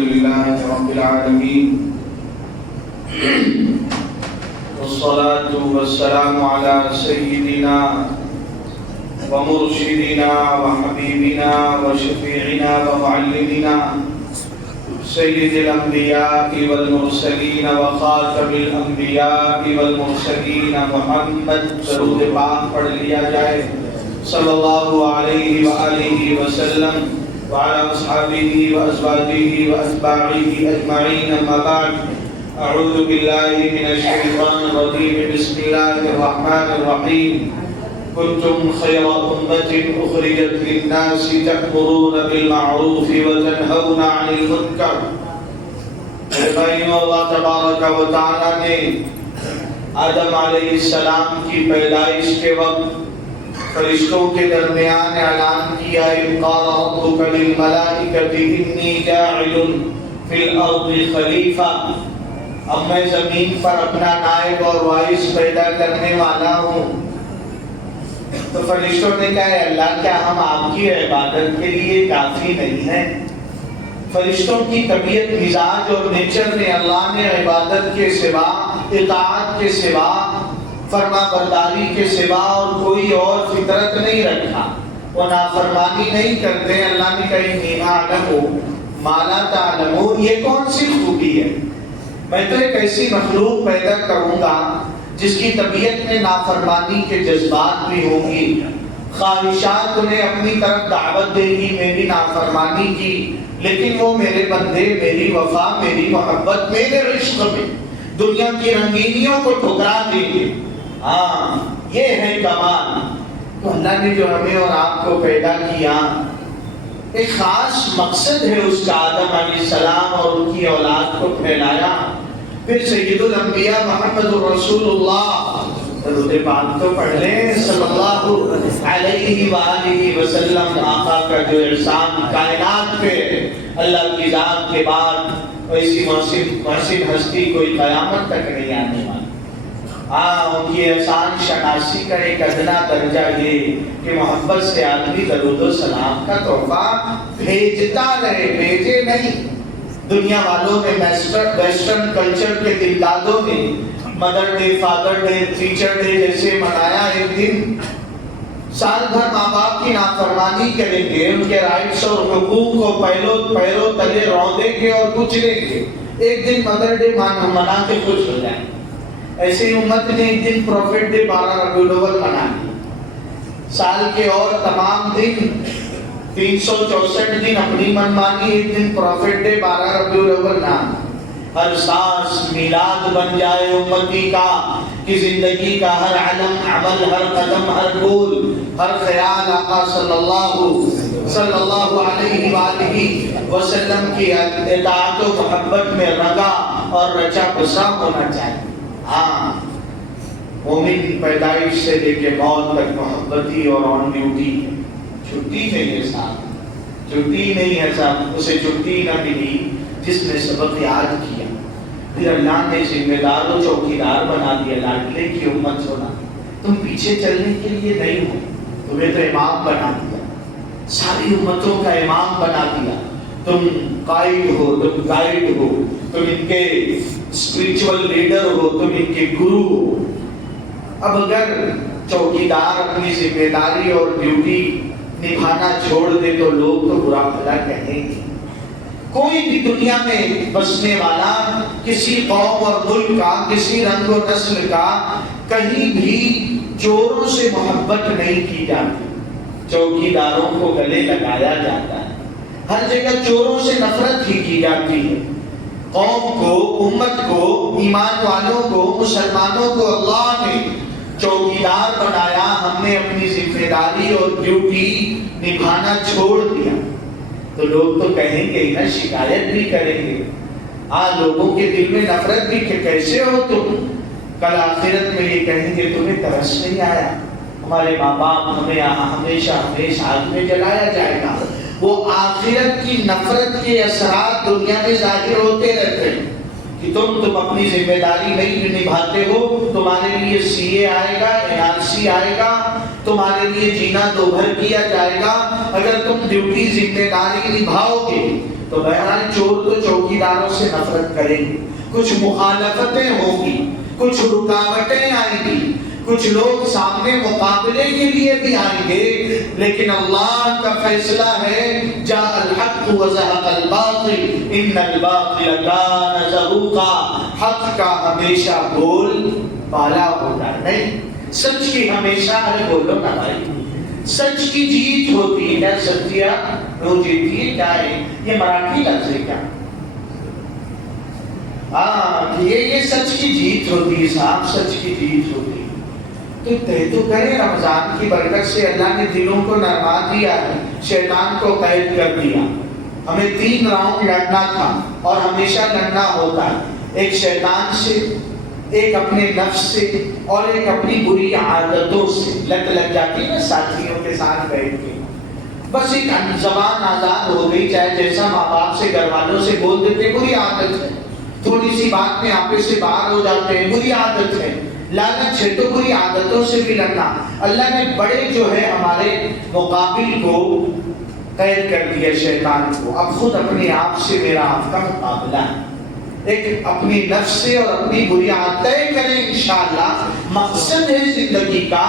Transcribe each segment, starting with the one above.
لله رب العالمين والصلاة والسلام على سيدنا ومرشدنا وحبيبنا وشفيعنا ومعلمنا سيد الأنبياء والمرسلين وخاتم الأنبياء والمرسلين محمد درود پاک پڑھ لیا جائے صلی اللہ علیہ وآلہ وسلم وعلى أصحابه وأزواجه وأتباعه أجمعين أما بعد أعوذ بالله من الشيطان الرجيم بسم الله الرحمن الرحيم كنتم خير أمة أخرجت للناس تأمرون بالمعروف وتنهون عن المنكر. اللہ تبارک و تعالی نے آدم علیہ السلام کی پیدائش کے وقت فرشتوں کے درمیان اعلان کیا اذ قال ربک للملائکۃ انی جاعل فی الارض خلیفہ، اب میں زمین پر اپنا نائب اور وارث پیدا کرنے والا ہوں. تو فرشتوں نے کہا اللہ کیا ہم آپ کی عبادت کے لیے کافی نہیں ہیں؟ فرشتوں کی طبیعت مزاج اور نیچر نے اللہ نے عبادت کے سوا، اطاعت کے سوا، فرما برداری کے سوا اور کوئی اور فطرت نہیں رکھا. وہ نافرمانی نہیں کرتے. اللہ نے کہا انی اعلم ما لا تعلمون، یہ کون سی خوبی ہے؟ میں تو ایک ایسی مخلوق پیدا کروں گا جس کی طبیعت میں نافرمانی کے جذبات بھی ہوں گی، خواہشات انہیں اپنی طرف دعوت دے گی میری نافرمانی کی، لیکن وہ میرے بندے میری وفا، میری محبت، میرے عشق میں دنیا کی رنگینیوں کو ٹھکرا دیں گے. ہاں یہ ہے کمال. تو اللہ نے جو ہمیں اور آپ کو پیدا کیا ایک خاص مقصد ہے اس کا. آدم علیہ السلام اور ان کی اولاد کو پھیلایا. پھر سید الانبیاء محمد رسول اللہ درود پاک تو پڑھ لیں صلی اللہ علیہ وآلہ وسلم. آقا کا جو احسان کائنات پہ اللہ کی ذات کے بعد ایسی محسن ہستی کوئی قیامت تک نہیں آنے والی. ان کی احسان شناسی کا ایک ادنا درجہ یہ کہ محبت سے آدمی درود و سلام کا تحفہ بھیجتا رہے، بھیجے نہیں. دنیا والوں نے ویسٹرن کلچر کے دلدادوں نے mother day, father day, teacher day جیسے منایا ایک دن. سال بھر ماں باپ کی نافرمانی کریں گے، ان کے رائٹس اور حقوق کو پیروں تلے رودیں گے اور کچلیں گے. ایک دن مدر ڈے منا کے خوش ہو جائیں. ایسے ہی امت نے ایک دن پروفٹ ڈے 12 ربیع الاول منا لیا. سال کے اور تمام دن 364 دن اپنی منمانی، ایک دن پروفٹ ڈے 12 ربیع الاول نام. ہر سانس میلاد بن جائے امتی کا کہ زندگی کا ہر علم، عمل، ہر قدم، ہر بول، ہر خیال آقا صلی اللہ علیہ وآلہ وسلم کی اطاعت و محبت میں رنگا اور رچا بسا ہونا چاہیے. ہاں مومن پیدائش سے لے کے موت تک محبتی اور آن ڈیوٹی. چھٹی نہیں ہے صاحب، چھٹی نہیں ہے صاحب. اسے چھٹی نہ ملی جس نے سبق یاد کیا. پھر اللہ نے ذمہ دار و چوکیدار بنا دیا. لاڈلے کی امت ہونا، تم پیچھے چلنے کے لیے نہیں ہو، تمہیں تو امام بنا دیا، ساری امتوں کا امام بنا دیا. تم قائد ہو، تم گائیڈ ہو، تم ان کے اسپرچول لیڈر ہو، تم ان کے گرو ہو. اب اگر چوکیدار اپنی ذمہ داری اور ڈیوٹی نبھانا چھوڑ دے تو لوگ تو برا بھلا کہیں گے. کوئی بھی دنیا میں بسنے والا کسی قوم اور ملک کا، کسی رنگ و نسل کا کہیں بھی چوروں سے محبت نہیں کی جاتی. چوکیداروں کو گلے لگایا جاتا ہے. ہر جگہ چوروں سے نفرت ہی کی جاتی ہے. قوم کو، امت کو، ایمان والوں کو، مسلمانوں کو اللہ نے چوکیدار بنایا. ہم نے اپنی ذمہ داری اور ڈیوٹی نبھانا چھوڑ دیا تو لوگ تو کہیں گے نا، شکایت بھی کریں گے. لوگوں کے دل میں نفرت بھی کہ کیسے ہو تم. کل آخرت میں یہ کہیں گے تمہیں ترس نہیں آیا، ہمارے ماں باپ ہمیں ہمیشہ آگ میں جلایا جائے گا. وہ آخرت کی نفرت کے اثرات دنیا میں ظاہر ہوتے رہتے ہیں کہ تم اپنی ذمہ داری نہیں نبھاتے ہو، تمہارے لیے سی اے آئے گا، NRC آئے گا، تمہارے لیے جینا دوبھر کیا جائے گا اگر تم ڈیوٹی ذمہ داری نبھاؤ گے۔ تو بہرحال چور تو چوکیداروں سے نفرت کریں گے، کچھ مخالفتیں ہوں گی، کچھ رکاوٹیں آئیں گی، کچھ لوگ سامنے مقابلے کے لیے بھی آئیں گے، لیکن اللہ کا فیصلہ ہے جاء الحق وزهق الباطل ان الباطل كان زهوقا، حق کا ہمیشہ بول بالا ہوتا ہے، نہیں سچ کی ہمیشہ، ارے بولو نا بھائی، سچ کی جیت ہوتی ہے، ستیہ وہ جیتی ہے، کیا ہے یہ مراٹھی لفظ ہے کیا؟ ہاں یہ سچ کی جیت ہوتی ہے صاحب، سچ کی جیت ہوتی ہے۔ تو طے تو کرے، رمضان کی برکت سے اللہ نے دلوں کو نرما دیا ہے، شیطان کو قید کر دیا۔ ہمیں 3 راؤنڈ لڑنا تھا اور ہمیشہ لڑنا ہوتا ہے، ایک شیطان سے، ایک اپنے نفس سے، اور ایک اپنی بری عادتوں سے۔ لگ جاتی ہے نا ساتھیوں کے ساتھ بیٹھ کے، بس ایک زبان آزاد ہو گئی، چاہے جیسا ماں باپ سے گھر والوں سے بول دیتے، بری عادت ہے، تھوڑی سی بات میں آپس سے باہر ہو جاتے ہیں، بری عادت ہے، لالچ ہے، تو بری عادتوں سے بھی لڑنا۔ اللہ نے بڑے جو ہے ہمارے مقابل کو قید کر دیا شیطان کو، اب خود اپنے آپ سے میرا آپ کا مقابلہ ہے، ایک اپنی نفس سے اور اپنی بری عادتیں کریں انشاءاللہ۔ مقصد ہے زندگی کا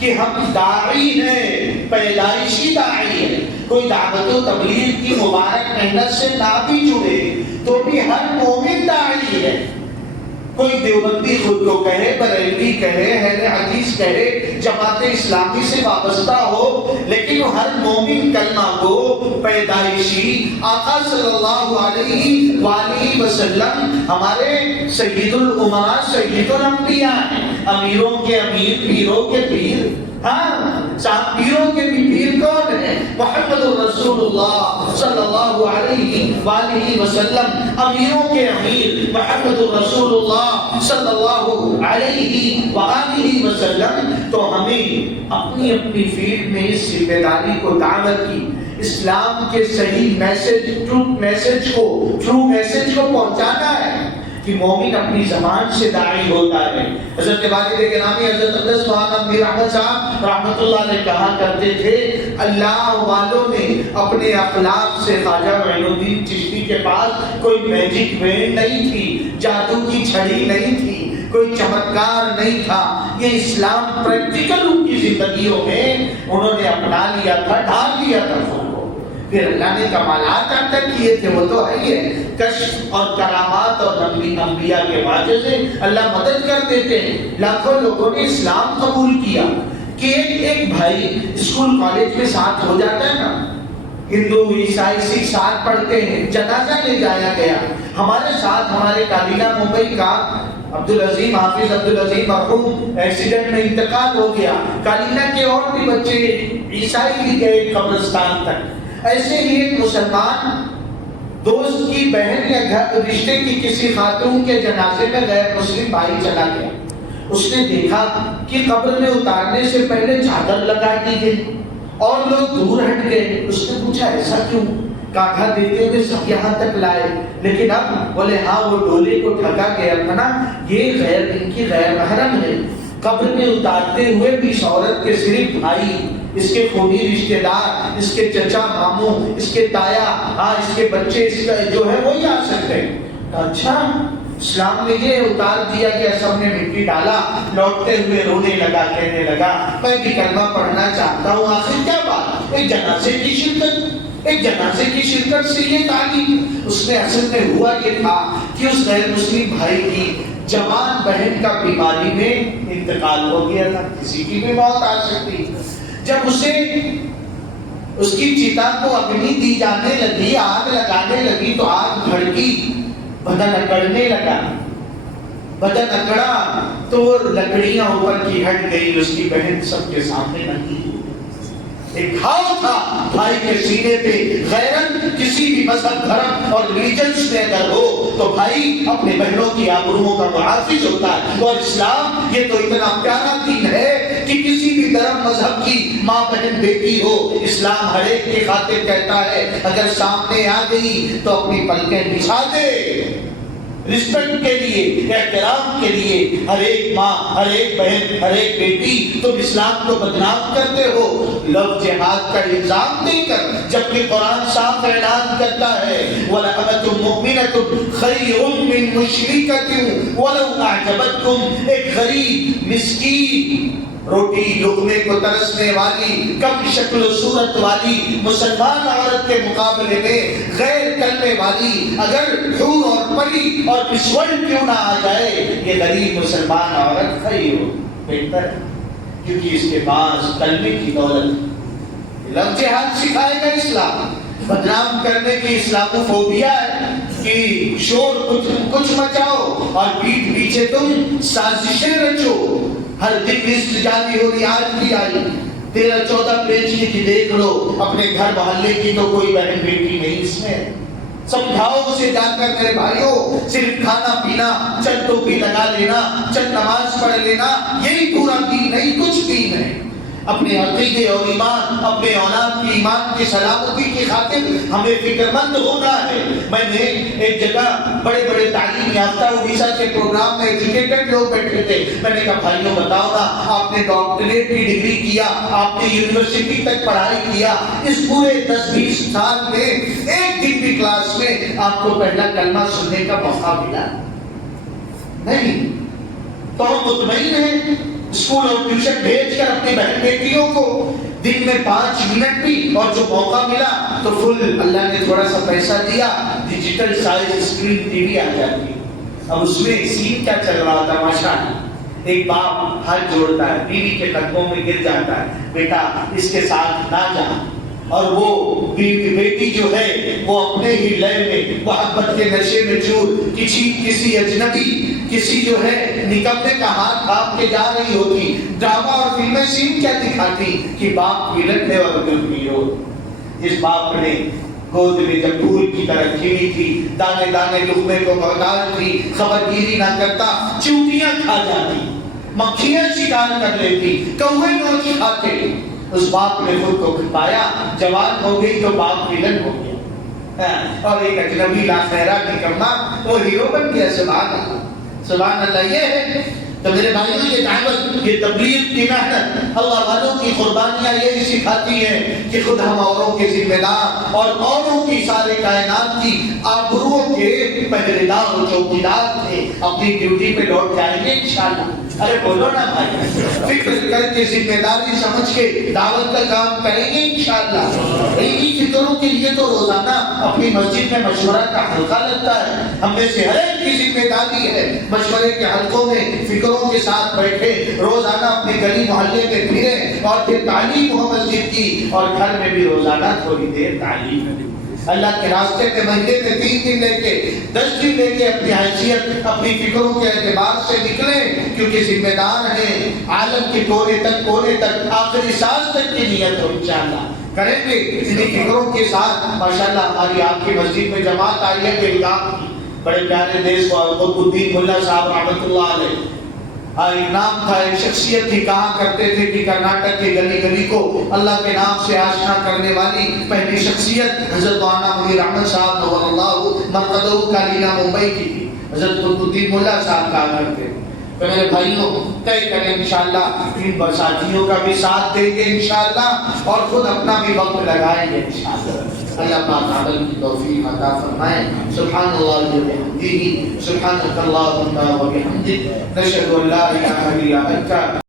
کہ ہم داعی ہیں، پیدائشی داعی ہیں، کوئی دعوت و تبلیغ کی مبارک محنت سے نہ بھی جڑے تو بھی ہر مومن داعی ہے۔ کوئی دیوبندی خود کو کہے، بریلوی کہے، اہل حدیث کہے، جماعت اسلامی سے وابستہ ہو، لیکن ہر مومن کلمہ کو پیدائشی آقا صلی اللہ علیہ وآلہ وسلم ہمارے سید الامراء سید الانبیاء ہیں، امیروں کے امیر، پیروں کے پیر، ہاں صاحب پیروں کے بھی پیر کون ہیں؟ محمد رسول اللہ صلی اللہ علیہ وآلہ وسلم، امیروں کے امیر محمد رسول اللہ صلی اللہ علیہ وآلہ وسلم۔ تو ہمیں اپنی اپنی فیلڈ میں اس ذمہ داری کو دعوت کی، اسلام کے صحیح میسج، ٹروتھ میسج کو، ٹرو میسج کو پہنچانا ہے کہ مومن اپنی زبان سے داعی ہوتا ہے۔ حضرت والد گرامی حضرت اقدس مولانا امیر احمد صاحب رحمۃ اللہ علیہ کہا کرتے تھے، اللہ والوں نے اپنے اخلاق سے، خواجہ معین الدین چشتی کے پاس کوئی میجک وین نہیں تھی، جادو کی چھڑی نہیں تھی، کوئی چمتکار نہیں تھا، یہ اسلام پریکٹیکل ان کی زندگیوں میں انہوں نے اپنا لیا تھا، ڈھال لیا تھا خود کو۔ پھر اللہ نے کمالات عطا کیے تھے، وہ تو ہے ہی ہے، کشف اور کرامات اور انبیاء کے واجہ سے اللہ مدد کر دیتے ہیں۔ لاکھوں لوگوں نے اسلام قبول کیا کہ ایک بھائی اسکول کالج میں ساتھ ہو جاتا ہے نا، ہندو عیسائی سکھ ساتھ پڑھتے ہیں، جنازہ لے جایا گیا، ہمارے ساتھ ہمارے کابینہ ممبئی کا عبدالعظیم، حافظ عبدالعظیم مرحوم ایکسیڈنٹ میں انتقال ہو گیا، کابینہ کے اور بھی بچے عیسائی بھی گئے قبرستان تک۔ ایسے ہی ایک مسلمان دوست کی بہن یا رشتے کی کسی خاتون کے جنازے میں غیر مسلم بھائی چلا گیا، اس نے دیکھا کہ قبر میں اتارنے سے پہلے چادر لگا دی گئی اور لوگ دور ہٹ گئے۔ اس نے پوچھا ایسا کیوں؟ کاٹھا دیتے ہوئے سب یہاں تک لائے، لیکن اب بولے ہاں وہ ڈولے کو ڈھکا گیا تھا نا، یہ غیر ان کی غیر محرم ہے۔ قبر میں اتارتے ہوئے بھی اس عورت کے صرف بھائی، اس کے خونی رشتہ دار، اس کے چچا ماموں، اس کے تایا، ہاں اس کے بچے، اس کا جو ہے وہی آ سکتے ہیں۔ اچھا اسلام میں یہ اتار دیا گیا، سب نے مٹی ڈالا، لوٹتے ہوئے رونے لگا، کہنے لگا میں بھی کلمہ پڑھنا چاہتا ہوں۔ آخر کیا بات، ایک جنازے کی شرکت، ایک جنازے کی شرکت سے یہ تعلیم۔ اس میں اصل میں ہوا یہ تھا کہ اس غیر مسلم بھائی کی جوان بہن کا بیماری میں انتقال ہو گیا تھا، کسی کی بھی موت آ سکتی۔ جب اسے اس کی چتا کو اگنی دی جانے لگی، آگ لگانے لگی تو آگ بھڑکی، بدن اکڑنے لگا، بدن اکڑا تو لکڑیاں اوپر کی ہٹ گئی، اس کی بہن سب کے سامنے ننگی۔ ایک گھاؤ تھا بھائی کے سینے پہ۔ غیرت کسی بھی مذہب، دھرم اور ریلیجنس میں اگر ہو تو بھائی اپنے بہنوں کی آبروؤں کا محافظ ہوتا ہے، اور اسلام یہ تو اتنا پیارا دین ہے کہ کسی بھی دھرم مذہب کی ماں بہن بیٹی ہو، اسلام ہر ایک کی خاطر کہتا ہے اگر سامنے آ گئی تو اپنی پلکیں بچھا دے، رسپیکٹ کے لیے، احترام کے لیے، ہر ایک ماں، ہر ایک بہن، ہر ایک بیٹی تم اسلام کو بدنام کرتے ہو لفظ جہاد کا الزام دے کر، جبکہ قرآن صاف اعلان کرتا ہے وَلَأَمَةٌ مُؤْمِنَةٌ خَيْرٌ مِّن مُشْرِكَةٍ وَلَوْ أَعْجَبَتْكُمْ، ایک غریب مسکین روٹی لقمے کو ترسنے والی کم شکل و صورت والی مسلمان عورت کے مقابلے میں غیر کرنے والی اگر حور اور پری اور پسول کیوں نہ آ جائے، یہ غریب مسلمان عورت خیر ہو بہتر ہے، کیونکہ اس کے پاس کلمے کی دولت۔ لفظ جہاد سکھائے گا اسلام، بدنام کرنے کی اسلامو فوبیا ہے کہ شور کچھ مچاؤ اور پیٹھ پیچھے تم سازشیں رچو۔ ہر دن لسٹ جاری ہو رہی، آج بھی آئی 13-14 پیج کی دیکھ لو، اپنے گھر محلے کی تو کوئی بہن بیٹی نہیں اس میں۔ سمجھاؤ اسے جا کر میرے بھائیوں، صرف کھانا پینا، چند ٹوپی لگا لینا، چند نماز پڑھ لینا، یہی پورا دین نہیں، کچھ دین ہے۔ اپنے عقیدے اور ایمان، اپنے اولاد کی ایمان کی سلامتی کی خاطر ہمیں فکر مند ہونا ہے۔ میں نے ایک جگہ بڑے بڑے تعلیم یافتہ اڑیسہ کے پروگرام میں ایجوکیٹڈ لوگ بیٹھے تھے، میں نے کہا بھائیوں بتاؤ نا، آپ نے ڈاکٹریٹ کی ڈگری کیا، آپ نے یونیورسٹی تک پڑھائی کیا، اس پورے 10-20 سال میں ایک دن بھی کلاس میں آپ کو پہلا کلمہ سننے کا موقع ملا نہیں؟ تو ہم مطمئن ہیں اسکول اور ٹیوشن بھیج کر اپنی بہن بیٹیوں کو دن میں 5 منٹ بھی، اور جو موقع ملا تو فل اللہ نے تھوڑا سا پیسہ دیا، ڈیجیٹل سائز اسکرین ٹی وی آ جاتی ہے۔ اب اس میں سین کیا چل رہا تھا ماشاءاللہ، ایک باپ ہاتھ جوڑتا ہے، بیوی کے قدموں میں گر جاتا ہے، بیٹا اس کے ساتھ نہ جا، اور وہ بیٹی جو ہے وہ اپنے ہی لے میں محبت کے نشے میں چور کسی اجنبی کسی جو ہے نکمے کا ہاتھ تھام کے جا رہی ہوتی۔ ڈرامہ اور فلمیں سین کیا دکھاتی کہ باپ ویلن ہے اور دل ہیرو۔ اس باپ نے گود میں جب پھول کی طرح کھیلی تھی، دانے دانے لقمے کو محتاج تھی، خبر گیری نہ کرتا، چونٹیاں کھا جاتی، مکھیاں شکار کر لیتی، کوے نوچ کھاتے۔ اس باپ نے خود کو کھپایا، جوان ہو گئی تو باپ ویلن ہو گیا، اور ایک اجنبی لاخیرہ نکما وہ ہیرو بن گیا۔ سبحان اللہ، سبحان اللہ۔ یہ ہے تو میرے بھائیوں، یہ دعوت، یہ تبلیغ کی محنت، اللہ والوں کی قربانیاں یہی سکھاتی ہیں کہ خود ہم اوروں کے ذمہ دار اور اوروں کی سارے کائنات کی آبروؤں کے پہرے دار اور چوکیدار تھے، اپنی ڈیوٹی پہ لوٹ جائیں گے انشاءاللہ۔ ارے بولو نا بھائی، فکر کر کے ذمہ داری سمجھ کے دعوت کا کام کریں گے انشاءاللہ۔ انہی فکروں کے لیے تو روزانہ اپنی مسجد میں مشورہ کا حلقہ لگتا ہے۔ ہم میں سے ہر ایک کی ذمہ داری ہے مشورے کے حلقوں میں فکروں کے ساتھ بیٹھے، روزانہ اپنے گلی محلے میں پھرے، اور پھر تعلیم ہو مسجد کی، اور گھر میں بھی روزانہ تھوڑی دیر تعلیم۔ اللہ کے راستے میں مہینے میں 3 دن لے کے 10 دن لے کے اپنی حیثیت، اپنی فکروں کے اعتبار سے نکلیں، کیونکہ ذمہ دار ہیں عالم کے کونے تک آخری سانس تک کی نیت ہو انشاءاللہ کریں گے انہیں فکروں کے ساتھ۔ ماشاءاللہ ہماری آپ کی مسجد میں جماعت آئی ہے بیلگام کی، بڑے پیارے دیش کو قطب الدین ملا صاحب رحمۃ اللہ علیہ، ایک نام تھا، ایک شخصیت تھی، کہا کرتے تھے کہ کرناٹک کے گلی گلی کو اللہ کے نام سے آشنا کرنے والی پہلی شخصیت حضرت مولانا منیر احمد صاحب نور اللہ مرقدہ کا لینا ممبئی کی تھی، حضرت قطب الدین ملا صاحب کہا کرتے۔ تو میرے بھائیوں، طے کریں انشاءاللہ، ان ساتھیوں کا بھی ساتھ دیں گے انشاءاللہ، اور خود اپنا بھی وقت لگائیں گے انشاءاللہ۔ اللہ پاک عمل کی توفیق عطا فرمائے۔ سبحان اللہ و بحمدہ، سبحانک اللہم و بحمدک، نشہد ان لا الہ الا انت